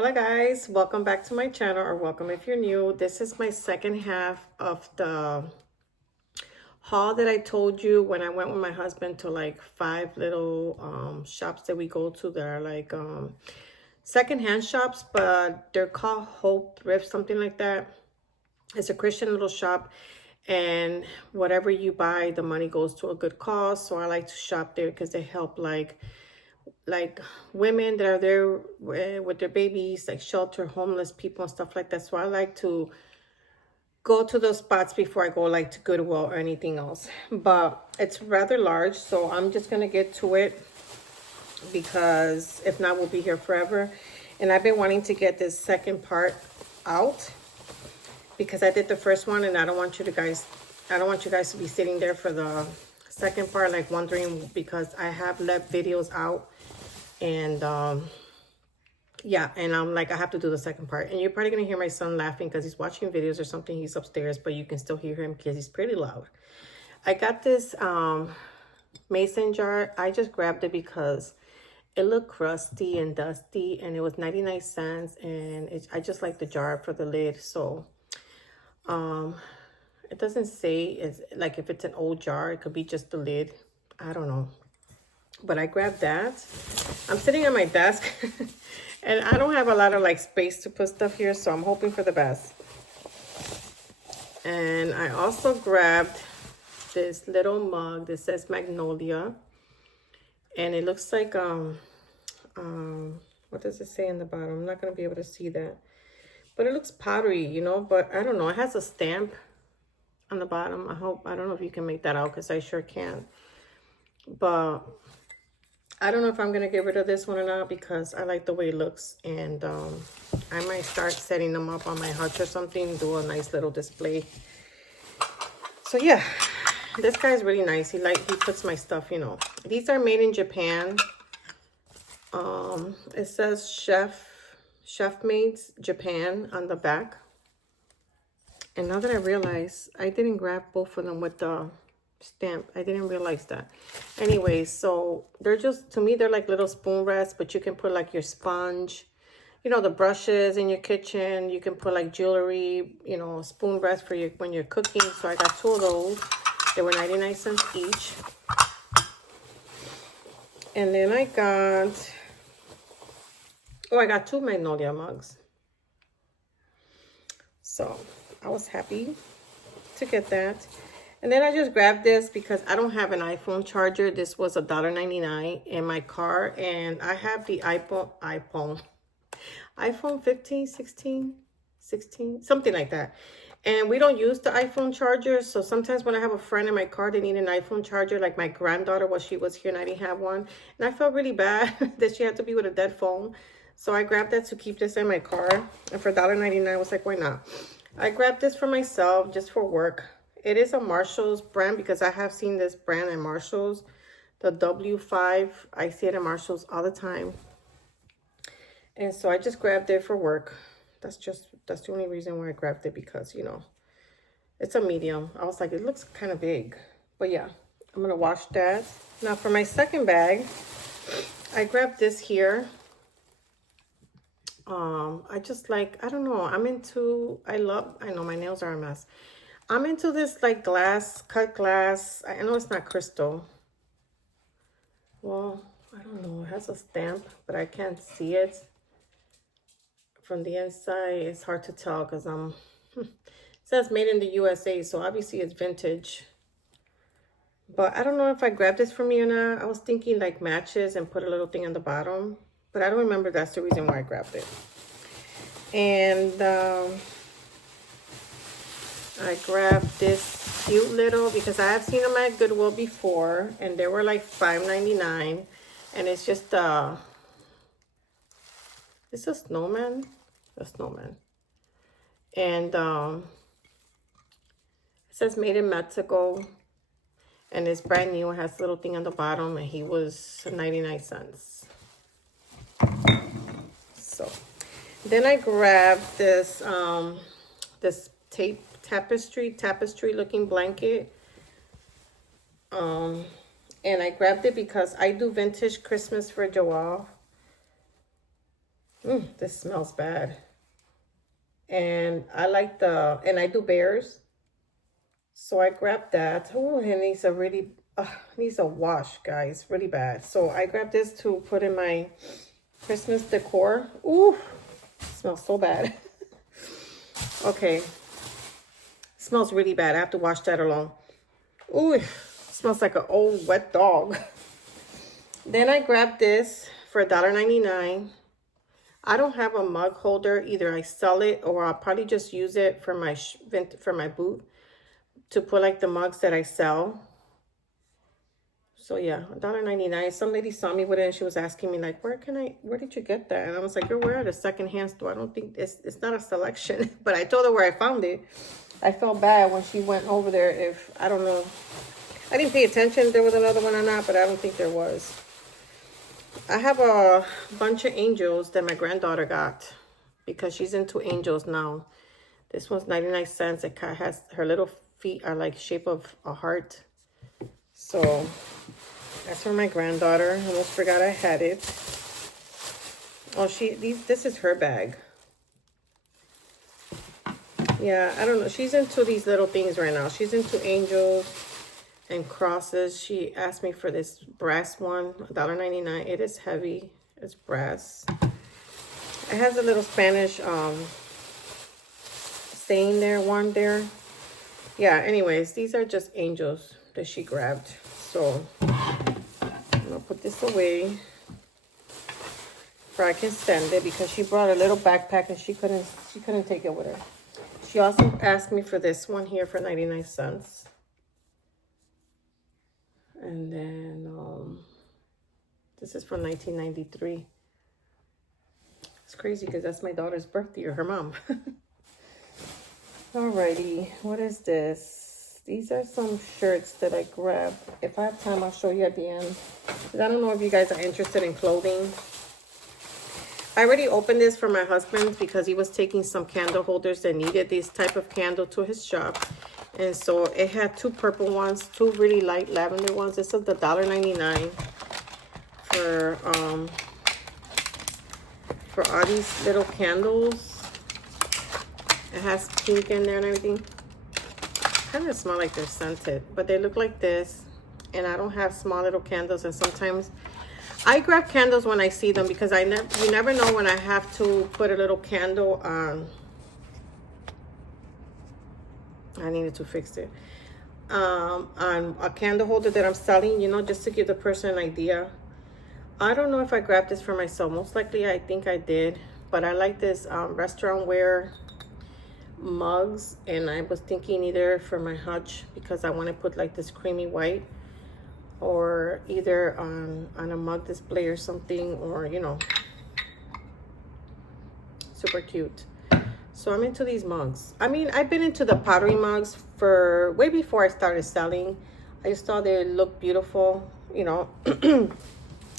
Hola guys, welcome back to my channel, or welcome if you're new. This is my second half of the haul that I told you when I went with my husband to like 5 little shops that we go to that are like secondhand shops, but they're called Hope Thrift, something like that. It's a Christian little shop, and whatever you buy, the money goes to a good cause. So I like to shop there because they help like women that are there with their babies, like shelter homeless people and stuff like that. So I like to go to those spots before I go like to Goodwill or anything else. But it's rather large, so I'm just gonna get to it because if not, we'll be here forever. And I've been wanting to get this second part out because I did the first one, and I don't want you guys to be sitting there for the second part like wondering, because I have left videos out. And yeah, and I'm like, I have to do the second part. And you're probably gonna hear my son laughing because he's watching videos or something. He's upstairs, but you can still hear him because he's pretty loud. I got this mason jar. I just grabbed it because it looked crusty and dusty, and it was 99 cents, and I just like the jar for the lid. So it doesn't say, it's like if it's an old jar, it could be just the lid, I don't know. But I grabbed that. I'm sitting at my desk and I don't have a lot of like space to put stuff here, so I'm hoping for the best. And I also grabbed this little mug that says Magnolia, and it looks like what does it say in the bottom? I'm not gonna be able to see that, but it looks powdery, you know, but I don't know, it has a stamp on the bottom. I don't know if you can make that out, because I sure can't. But I don't know if I'm going to get rid of this one or not, because I like the way it looks. And I might start setting them up on my hutch or something, do a nice little display. So yeah, this guy's really nice. He puts my stuff, you know. These are made in Japan. It says Chef Made Japan on the back. And now that I realize, I didn't grab both of them with the stamp. I didn't realize that. Anyway, so they're just, to me, they're like little spoon rests, but you can put like your sponge, you know, the brushes in your kitchen. You can put like jewelry, you know, spoon rest for when you're cooking. So I got 2 of those. They were 99 cents each. And then I got 2 Magnolia mugs. So I was happy to get that. And then I just grabbed this because I don't have an iPhone charger. This was $1.99 in my car. And I have the iPhone 15, 16, something like that. And we don't use the iPhone charger. So sometimes when I have a friend in my car, they need an iPhone charger. Like my granddaughter, when she was here and I didn't have one. And I felt really bad that she had to be with a dead phone. So I grabbed that to keep this in my car. And for $1.99, I was like, why not? I grabbed this for myself just for work. It is a Marshall's brand, because I have seen this brand in Marshall's, the W5. I see it in Marshall's all the time. And so I just grabbed it for work. That's the only reason why I grabbed it, because, you know, it's a medium. I was like, it looks kind of big. But yeah, I'm going to wash that. Now for my second bag, I grabbed this here. I just like, I don't know, I know my nails are a mess. I'm into this like cut glass. I know it's not crystal. Well, I don't know. It has a stamp, but I can't see it from the inside. It's hard to tell because it says made in the USA, so obviously it's vintage. But I don't know if I grabbed this for me or not. I was thinking like matches and put a little thing on the bottom, but I don't remember that's the reason why I grabbed it. And I grabbed this cute little, because I have seen them at Goodwill before, and they were like $5.99. And it's just it's a snowman. And it says made in Mexico, and it's brand new. It has a little thing on the bottom, and he was 99 cents. So then I grabbed this this tapestry looking blanket. And I grabbed it because I do vintage Christmas for Joelle. This smells bad. And I like and I do bears. So I grabbed that. Oh, it needs a wash, guys, really bad. So I grabbed this to put in my Christmas decor. Ooh, smells so bad. Okay, smells really bad. I have to wash that alone. Ooh, it smells like an old wet dog. Then I grabbed this for $1.99. I don't have a mug holder. Either I sell it or I'll probably just use it for my booth to put like the mugs that I sell. So yeah, $1.99. Some lady saw me with it and she was asking me like, where did you get that? And I was like, we're at a secondhand store. I don't think it's not a selection. But I told her where I found it. I felt bad when she went over there. If I don't know, I didn't pay attention if there was another one or not, but I don't think there was. I have a bunch of angels that my granddaughter got because she's into angels now. This one's 99 cents. It has her little feet are like shape of a heart. So that's for my granddaughter. I almost forgot I had it. Oh, this is her bag. Yeah, I don't know. She's into these little things right now. She's into angels and crosses. She asked me for this brass one, $1.99. It is heavy. It's brass. It has a little Spanish stain there, one there. Yeah, anyways, these are just angels that she grabbed. So I'm gonna put this away so I can send it because she brought a little backpack and she couldn't take it with her. She also asked me for this one here for 99 cents. And then this is from 1993. It's crazy because that's my daughter's birthday, or her mom. Alrighty, what is this? These are some shirts that I grabbed. If I have time, I'll show you at the end. I don't know if you guys are interested in clothing. I already opened this for my husband because he was taking some candle holders that needed this type of candle to his shop. And so it had two purple ones, two really light lavender ones. This is the $1.99 for all these little candles. It has pink in there and everything. Kind of smell like they're scented, but they look like this. And I don't have small little candles, and sometimes I grab candles when I see them because you never know when I have to put a little candle on. I needed to fix it. On a candle holder that I'm selling, you know, just to give the person an idea. I don't know if I grabbed this for myself. Most likely, I think I did. But I like this restaurant wear mugs. And I was thinking either for my hutch because I want to put like this creamy white. Or either on a mug display or something. Or, you know, super cute. So I'm into these mugs. I mean, I've been into the pottery mugs for way before I started selling. I just thought they looked beautiful, you know.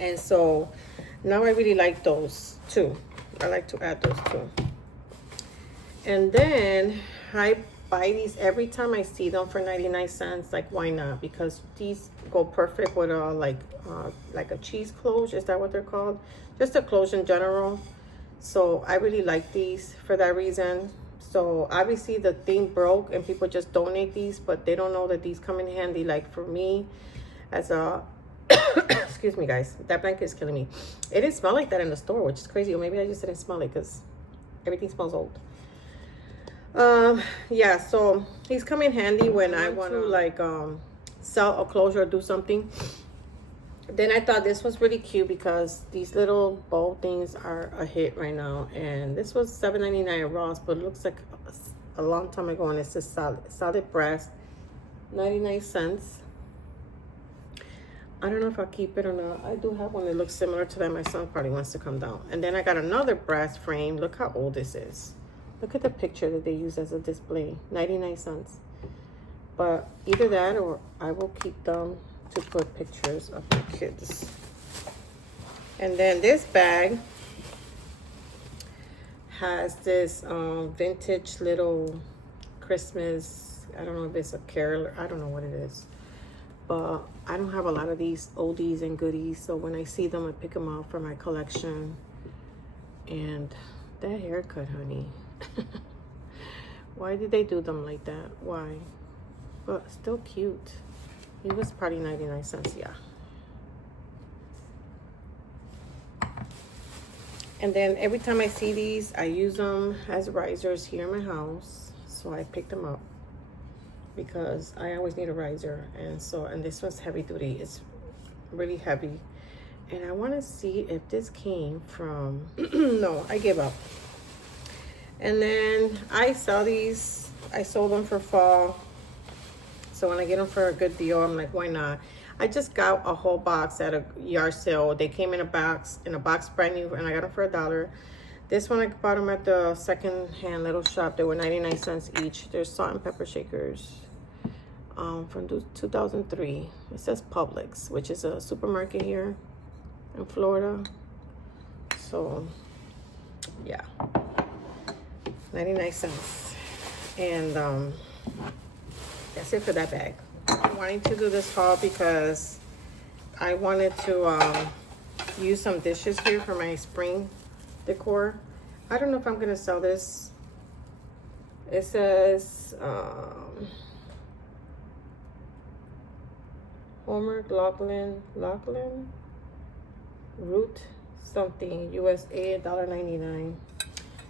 And so now I really like those too. I like to add those too. And then I buy these every time I see them for 99 cents. Like, why not? Because these go perfect with like a cheese cloche. Is that what they're called? Just a cloche in general. So I really like these for that reason. So obviously the thing broke and people just donate these, but they don't know that these come in handy. Like for me as a, excuse me guys, that blanket is killing me. It didn't smell like that in the store, which is crazy. Or maybe I just didn't smell it because everything smells old. Yeah, so these come in handy when I want to like sell a clothes or do something. Then I thought this was really cute because these little bow things are a hit right now. And this was $7.99 at Ross, but it looks like a long time ago. And it's just solid brass, 99 cents. I don't know if I'll keep it or not. I do have one that looks similar to that. My son probably wants to come down. And then I got another brass frame. Look how old this is. Look at the picture that they use as a display, 99 cents. But either that or I will keep them to put pictures of the kids. And then this bag has this vintage little Christmas, I don't know if it's a carol, I don't know what it is, but I don't have a lot of these oldies and goodies, so when I see them I pick them out for my collection. And that haircut, honey. Why did they do them like that? Why? But still cute. He was probably 99 cents, yeah. And then every time I see these, I use them as risers here in my house. So I picked them up because I always need a riser. And this one's heavy duty. It's really heavy. And I want to see if this came from, no, I give up. And then I sell these. I sold them for fall. So when I get them for a good deal, I'm like, why not? I just got a whole box at a yard sale. They came in a box brand new, and I got them for $1. This one I bought them at the second-hand little shop. They were 99 cents each. They're salt and pepper shakers from 2003. It says Publix, which is a supermarket here in Florida. So yeah, 99 cents. And that's it for that bag. I'm wanting to do this haul because I wanted to use some dishes here for my spring decor. I don't know if I'm gonna sell this. It says Homer Lachlan root something USA $1.99,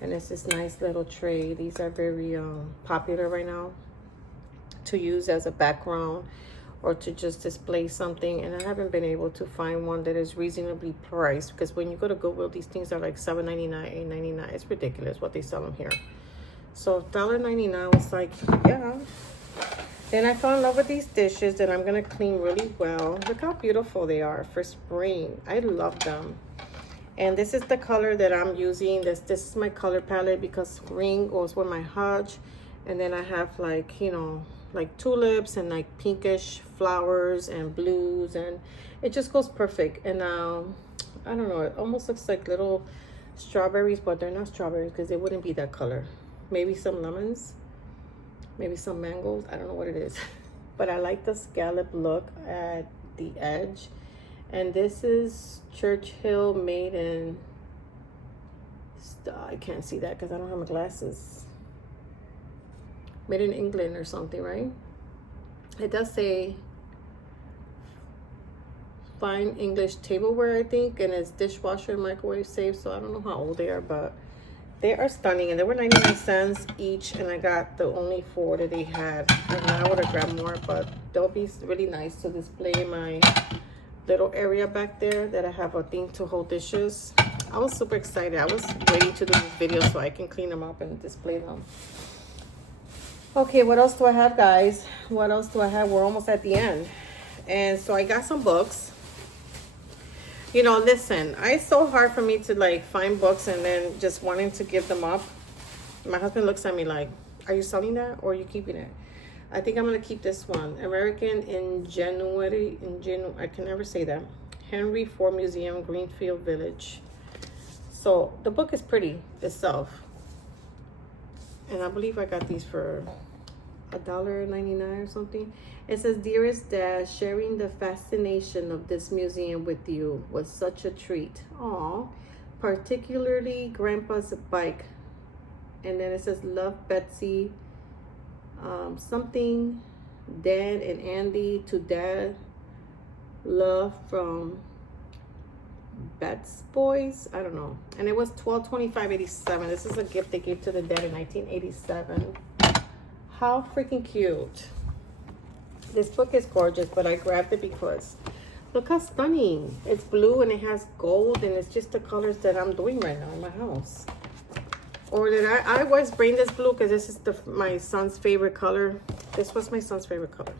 and it's this nice little tray. These are very popular right now to use as a background or to just display something, and I haven't been able to find one that is reasonably priced, because when you go to Goodwill, these things are like $7.99, $8.99. It's ridiculous what they sell them here. So $1.99 was like, yeah. Then I fell in love with these dishes that I'm gonna clean really well. Look how beautiful they are for spring. I love them. And this is the color that I'm using. This is my color palette, because spring goes with my Hajj. And then I have, like, you know, like tulips and like pinkish flowers and blues, and it just goes perfect. And I don't know, it almost looks like little strawberries, but they're not strawberries because they wouldn't be that color. Maybe some lemons, maybe some mangoes. I don't know what it is. But I like the scallop look at the edge. And this is Churchill made in, I can't see that because I don't have my glasses. Made in England or something, right? It does say fine English tableware, I think, and it's dishwasher and microwave safe. So I don't know how old they are, but they are stunning. And they were 99 cents each, and I got the only 4 that they had. And I would have grabbed more, but they'll be really nice to display in my little area back there that I have a thing to hold dishes. I was super excited. I was waiting to do this video so I can clean them up and display them. Okay, what else do I have, guys? What else do I have? We're almost at the end. And so I got some books. You know, listen, it's so hard for me to like find books and then just wanting to give them up. My husband looks at me like, are you selling that or are you keeping it? I think I'm going to keep this one. American Ingenuity. I can never say that. Henry Ford Museum, Greenfield Village. So the book is pretty itself. And I believe I got these for $1.99 or something. It says, dearest Dad, sharing the fascination of this museum with you was such a treat. Aw, particularly Grandpa's bike. And then it says, love Betsy. Something, Dad and Andy to Dad. Love from Bet's Boys. I don't know. And it was $12.25.87. This is a gift they gave to the dad in 1987. How freaking cute. This book is gorgeous, but I grabbed it because look how stunning. It's blue and it has gold, and it's just the colors that I'm doing right now in my house. Or did I always bring this blue because this is my son's favorite color. This was my son's favorite color.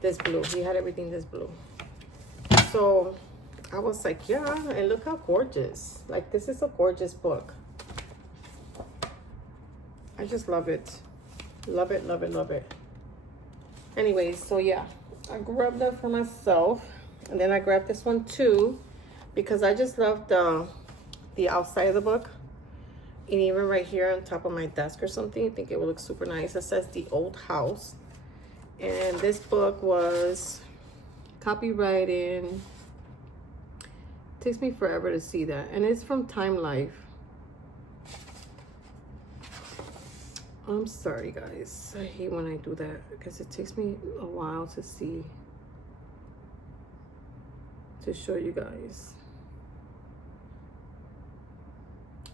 This blue. He had everything this blue. So I was like, yeah, and look how gorgeous. Like, this is a gorgeous book. I just love it. Love it, love it, love it. Anyways, so yeah, I grabbed that for myself. And then I grabbed this one too, because I just love the outside of the book. And even right here on top of my desk or something, I think it would look super nice. It says The Old House. And this book was copyrighted. Takes me forever to see that. And it's from Time Life. I'm sorry, guys. I hate when I do that because it takes me a while to see, to show you guys.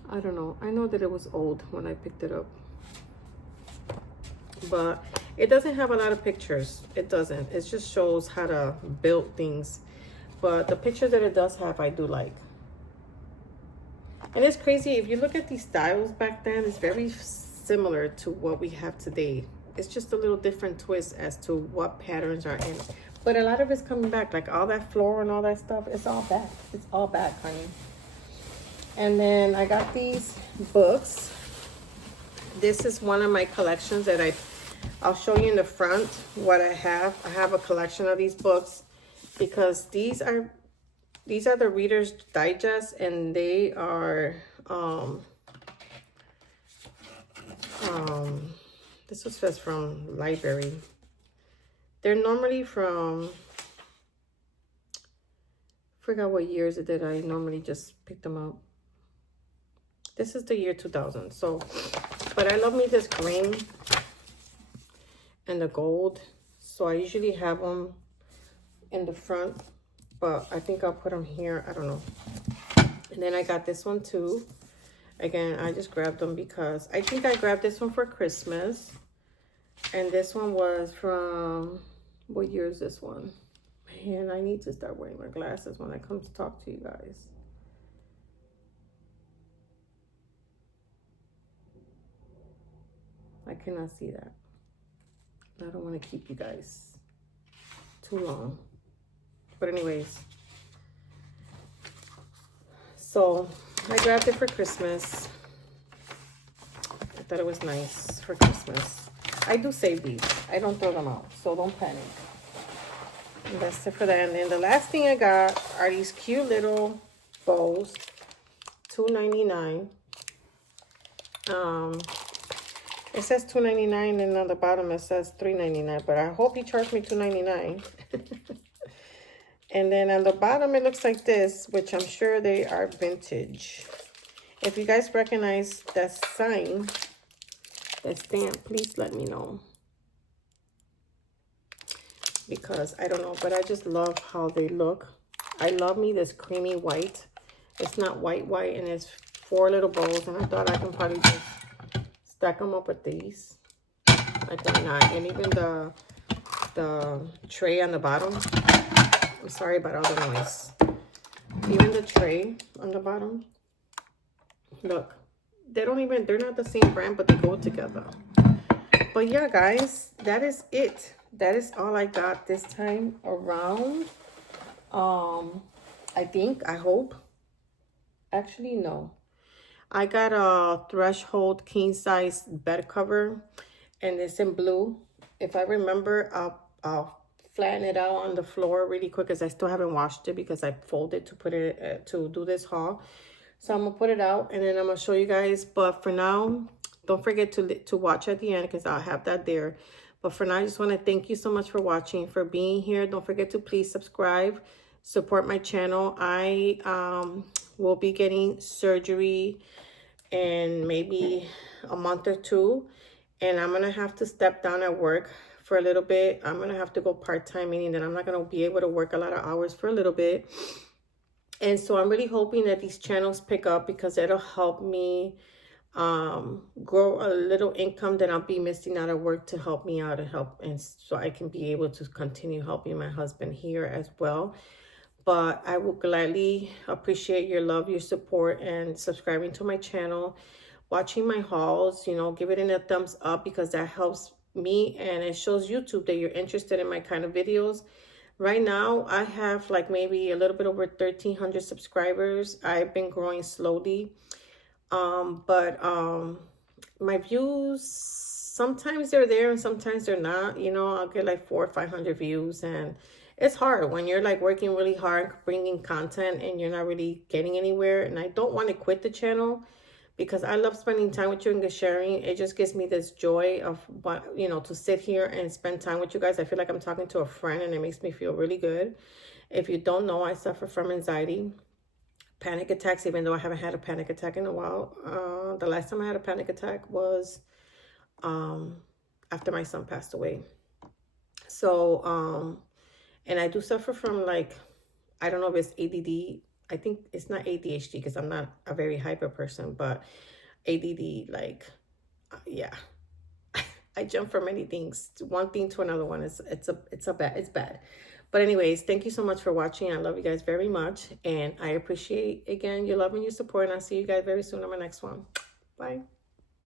I don't know. I know that it was old when I picked it up, but it doesn't have a lot of pictures. It doesn't. It just shows how to build things. But the pictures that it does have, I do like. And it's crazy. If you look at these styles back then, it's very similar to what we have today. It's just a little different twist as to what patterns are in. But a lot of it's coming back. Like all that floral and all that stuff, it's all back. It's all back, honey. And then I got these books. This is one of my collections that I'll show you in the front what I have. I have a collection of these books because these are the Reader's Digest, and they are this was just from library. They're normally from, forgot what years it did. I normally just pick them up. This is the year 2000. So, but I love me this green and the gold. So I usually have them in the front, but I think I'll put them here. I don't know. And then I got this one too. Again, I just grabbed them because I think I grabbed this one for Christmas. And this one was from, what year is this one? Man, I need to start wearing my glasses when I come to talk to you guys. I cannot see that. I don't want to keep you guys too long. But anyways, so I grabbed it for Christmas. I thought it was nice for Christmas. I do save these. I don't throw them out, so don't panic. And that's it for that. And then the last thing I got are these cute little bows, $2.99. It says $2.99, and on the bottom it says $3.99. But I hope he charged me $2.99. And then on the bottom it looks like this, which I'm sure they are vintage. If you guys recognize that sign, that stamp, please let me know. Because I don't know, but I just love how they look. I love me this creamy white. It's not white, and it's 4 little bowls, and I thought I can probably just stack them up with these. Like why not? And even the tray on the bottom. I'm sorry about all the noise. Even the tray on the bottom. Look, they're not the same brand, but they go together. But yeah, guys, that is it. That is all I got this time around. I hope. Actually, no. I got a Threshold king size bed cover, and it's in blue. If I remember, I'll flatten it out on the floor really quick because I still haven't washed it because I folded to put it to do this haul. So I'm gonna put it out and then I'm gonna show you guys. But for now, don't forget to watch at the end because I'll have that there. But for now, I just want to thank you so much for watching, for being here. Don't forget to please subscribe, support my channel. I will be getting surgery in maybe a month or two, and I'm gonna have to step down at work for a little bit. I'm gonna have to go part-time, meaning that I'm not gonna be able to work a lot of hours for a little bit. And so I'm really hoping that these channels pick up because it'll help me grow a little income that I'll be missing out of work to help me out and so I can be able to continue helping my husband here as well. But I will gladly appreciate your love, your support, and subscribing to my channel, watching my hauls. You know, give it a thumbs up because that helps me and it shows YouTube that you're interested in my kind of videos. Right now, I have like maybe a little bit over 1,300 subscribers. I've been growing slowly. My views, sometimes they're there and sometimes they're not. You know, I'll get like 400 or 500 views, and it's hard when you're like working really hard, bringing content, and you're not really getting anywhere. And I don't want to quit the channel because I love spending time with you and sharing. It just gives me this joy of, you know, to sit here and spend time with you guys. I feel like I'm talking to a friend and it makes me feel really good. If you don't know, I suffer from anxiety, panic attacks, even though I haven't had a panic attack in a while. The last time I had a panic attack was after my son passed away. So, and I do suffer from, like, I don't know if it's ADD. I think it's not ADHD because I'm not a very hyper person, but ADD, like, yeah. I jump from many things, one thing to another one. It's bad. But anyways, thank you so much for watching. I love you guys very much. And I appreciate, again, your love and your support. And I'll see you guys very soon on my next one. Bye.